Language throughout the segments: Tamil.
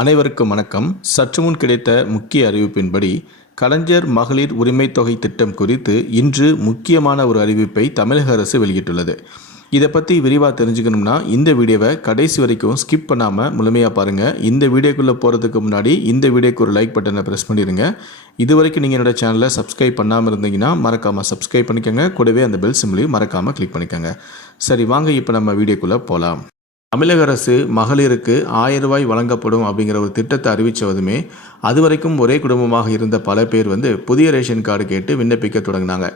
அனைவருக்கும் வணக்கம். சற்று முன் கிடைத்த முக்கிய அறிவிப்பின்படி கலைஞர் மகளிர் உரிமைத் தொகை திட்டம் குறித்து இன்று முக்கியமான ஒரு அறிவிப்பை தமிழக அரசு வெளியிட்டுள்ளது. இதை பற்றி விரிவாக தெரிஞ்சுக்கணும்னா இந்த வீடியோவை கடைசி வரைக்கும் ஸ்கிப் பண்ணாமல் முழுமையாக பாருங்கள். இந்த வீடியோக்குள்ளே போகிறதுக்கு முன்னாடி இந்த வீடியோக்கு ஒரு லைக் பட்டனை ப்ரெஸ் பண்ணிடுங்க. இது வரைக்கும் நீங்கள் என்னோட சேனலை சப்ஸ்கிரைப் பண்ணாமல் இருந்தீங்கன்னா மறக்காமல் சப்ஸ்கிரைப் பண்ணிக்கோங்க. கூடவே அந்த பெல் சிம்லையும் மறக்காமல் கிளிக் பண்ணிக்கோங்க. சரி, வாங்க இப்போ நம்ம வீடியோக்குள்ளே போகலாம். தமிழக அரசு மகளிருக்கு 1000 ரூபாய் வழங்கப்படும் அப்படிங்கிற ஒரு திட்டத்தை அறிவித்ததுமே அது வரைக்கும் ஒரே குடும்பமாக இருந்த பல பேர் புதிய ரேஷன் கார்டு கேட்டு விண்ணப்பிக்க தொடங்கினாங்க.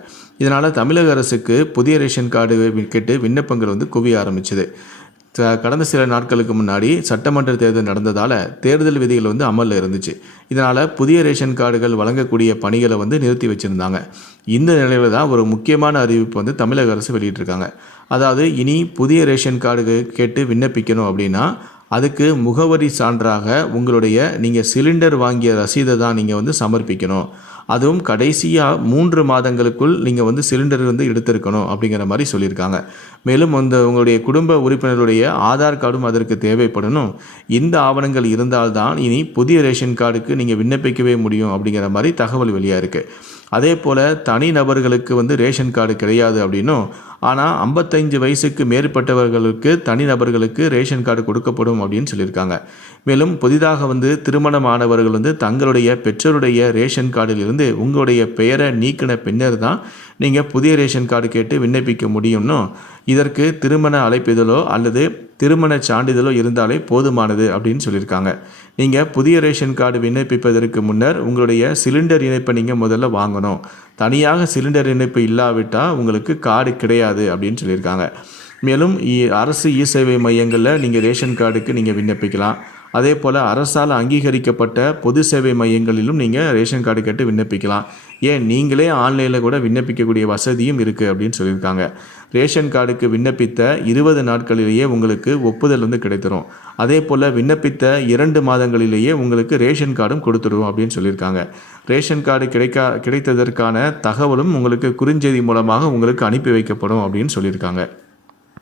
இதனால் தமிழக அரசுக்கு புதிய ரேஷன் கார்டு கேட்டு விண்ணப்பங்கள் குவிய ஆரம்பிச்சது. கடந்த சில நாட்களுக்கு முன்னாடி சட்டமன்ற தேர்தல் நடந்ததால் தேர்தல் விதிகள் அமலில் இருந்துச்சு. இதனால் புதிய ரேஷன் கார்டுகள் வழங்கக்கூடிய பணிகளை நிறுத்தி வச்சுருந்தாங்க. இந்த நிலையில் தான் ஒரு முக்கியமான அறிவிப்பு தமிழக அரசு வெளியிட்டிருக்காங்க. அதாவது இனி புதிய ரேஷன் கார்டு கேட்டு விண்ணப்பிக்கணும் அப்படின்னா அதுக்கு முகவரி சான்றாக உங்களுடைய நீங்கள் சிலிண்டர் வாங்கிய ரசீதை தான் நீங்கள் சமர்ப்பிக்கணும். அதுவும் கடைசியாக 3 மாதங்களுக்குள் நீங்கள் சிலிண்டர் எடுத்திருக்கணும் அப்படிங்கிற மாதிரி சொல்லியிருக்காங்க. மேலும் உங்களுடைய குடும்ப உறுப்பினருடைய ஆதார் கார்டும் அதற்கு தேவைப்படணும். இந்த ஆவணங்கள் இருந்தால்தான் இனி புதிய ரேஷன் கார்டுக்கு நீங்கள் விண்ணப்பிக்கவே முடியும் அப்படிங்கிற மாதிரி தகவல் வெளியாக இருக்குது. அதே போல் தனி நபர்களுக்கு ரேஷன் கார்டு கிடையாது அப்படின்னும், ஆனால் 55 வயசுக்கு மேற்பட்டவர்களுக்கு தனிநபர்களுக்கு ரேஷன் கார்டு கொடுக்கப்படும் அப்படின்னு சொல்லியிருக்காங்க. மேலும் புதிதாக திருமணமானவர்கள் தங்களுடைய பெற்றோருடைய ரேஷன் கார்டிலிருந்து உங்களுடைய பெயரை நீக்கின பின்னர் தான் நீங்கள் புதிய ரேஷன் கார்டு கேட்டு விண்ணப்பிக்க முடியும்னு, இதற்கு திருமண அழைப்பிதழோ அல்லது திருமண சான்றிதழோ இருந்தாலே போதுமானது அப்படின்னு சொல்லியிருக்காங்க. நீங்கள் புதிய ரேஷன் கார்டு விண்ணப்பிப்பதற்கு முன்னர் உங்களுடைய சிலிண்டர் இணைப்பை நீங்கள் முதல்ல வாங்கணும். தனியாக சிலிண்டர் இணைப்பு இல்லாவிட்டால் உங்களுக்கு கார்டு கிடையாது அப்படின்னு சொல்லியிருக்காங்க. மேலும் அரசு இ சேவை மையங்களில் நீங்கள் ரேஷன் கார்டுக்கு நீங்கள் விண்ணப்பிக்கலாம். அதே போல் அரசால் அங்கீகரிக்கப்பட்ட பொது சேவை மையங்களிலும் நீங்கள் ரேஷன் கார்டு கேட்டு விண்ணப்பிக்கலாம். ஏன் நீங்களே ஆன்லைனில் கூட விண்ணப்பிக்கக்கூடிய வசதியும் இருக்குது அப்படின்னு சொல்லியிருக்காங்க. ரேஷன் கார்டுக்கு விண்ணப்பித்த 20 நாட்களிலேயே உங்களுக்கு ஒப்புதல் கிடைத்திரும். அதே போல் விண்ணப்பித்த 2 மாதங்களிலேயே உங்களுக்கு ரேஷன் கார்டும் கொடுத்துடும் அப்படின்னு சொல்லியிருக்காங்க. ரேஷன் கார்டு கிடைத்ததற்கான தகவலும் உங்களுக்கு குறுஞ்செய்தி மூலமாக உங்களுக்கு அனுப்பி வைக்கப்படும் அப்படின்னு சொல்லியிருக்காங்க.